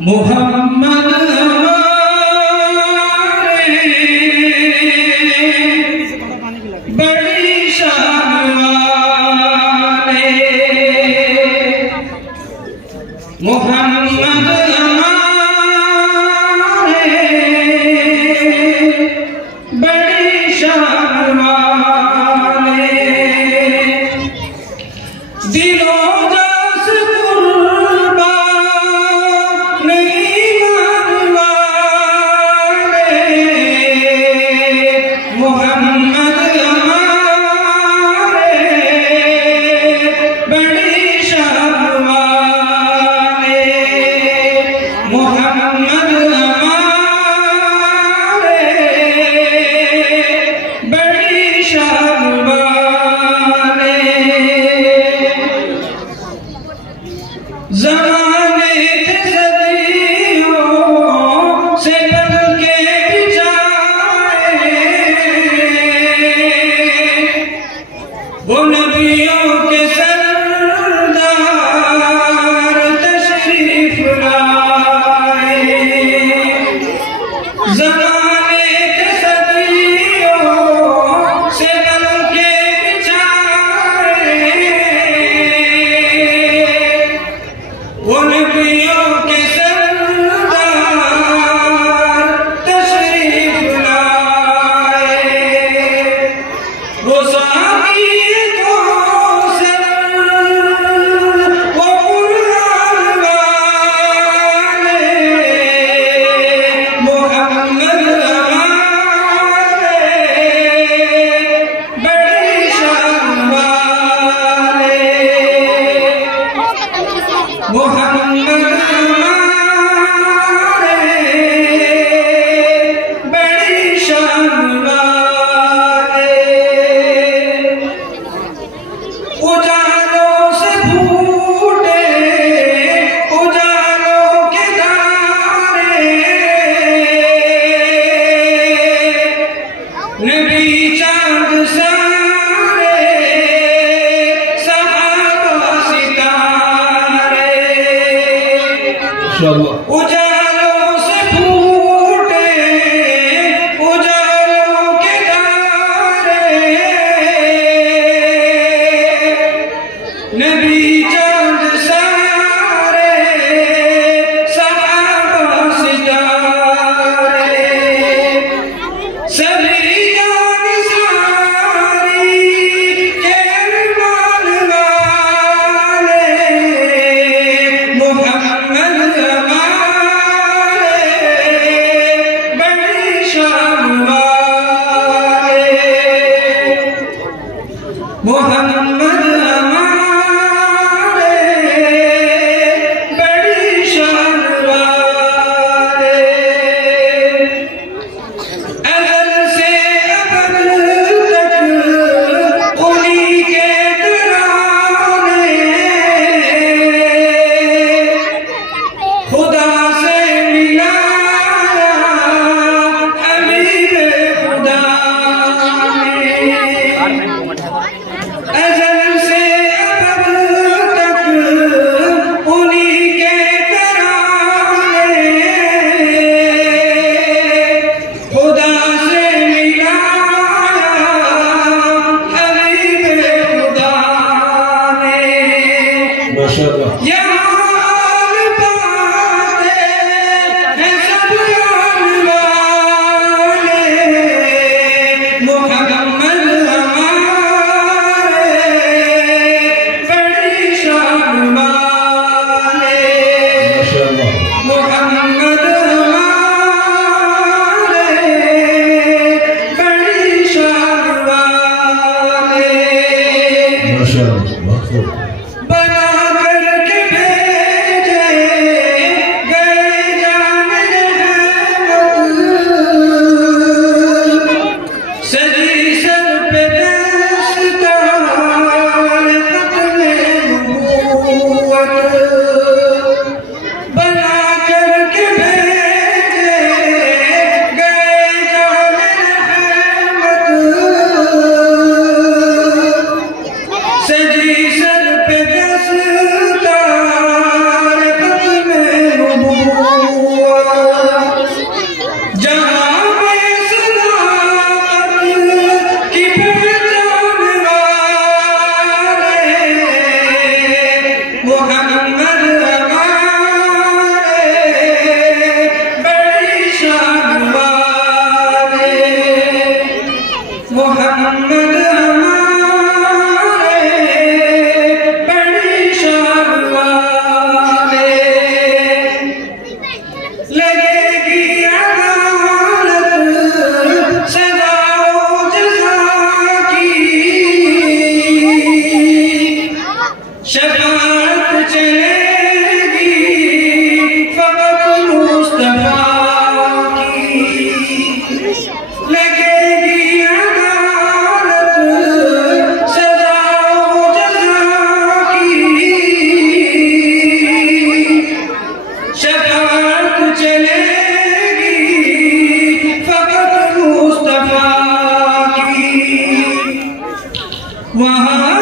मोहम्मद बड़ी शान वाले, मोहम्मद बड़ी शान वाले, दिलों ज़माने थे सदियों से बन के बिछाए, वो नबियों के सरदार तशरीफ लाए। ज़माने थे सदियों से बन के वो नबियों के सरदार तशरीफ लाए। वो साकी कौसर, वो कुरान वाले, मोहम्मद बड़ी शान वाले, मोहम्मद बड़ी शान वाले, उजालों से फूटे उजालों के तारे, नबी चांद सारे सहाबा सितारे, उजालों से फूटे उजालों के तारे, नबी चांद सारे सहाबा सितारे, सभी जान सारी के अरमान वाले, मोहम्मद बड़ी शान वाले, मोहम्मद बड़ी शान वाले, अज़ल से अबद तक उन्हीं के तराने, खुदा से मिलाया हबीब खुदा ने। अज़ल से अबद तक उन्हीं के तराने, खुदा से मिलाया हबीब खुदा ने। माशाअल्लाह। बना करके चलेगी फकत मुस्तफा की, लगेगी अदालत सजा जज़ा की, शफाअत चलेगी फकत मुस्तफा की। वहाँ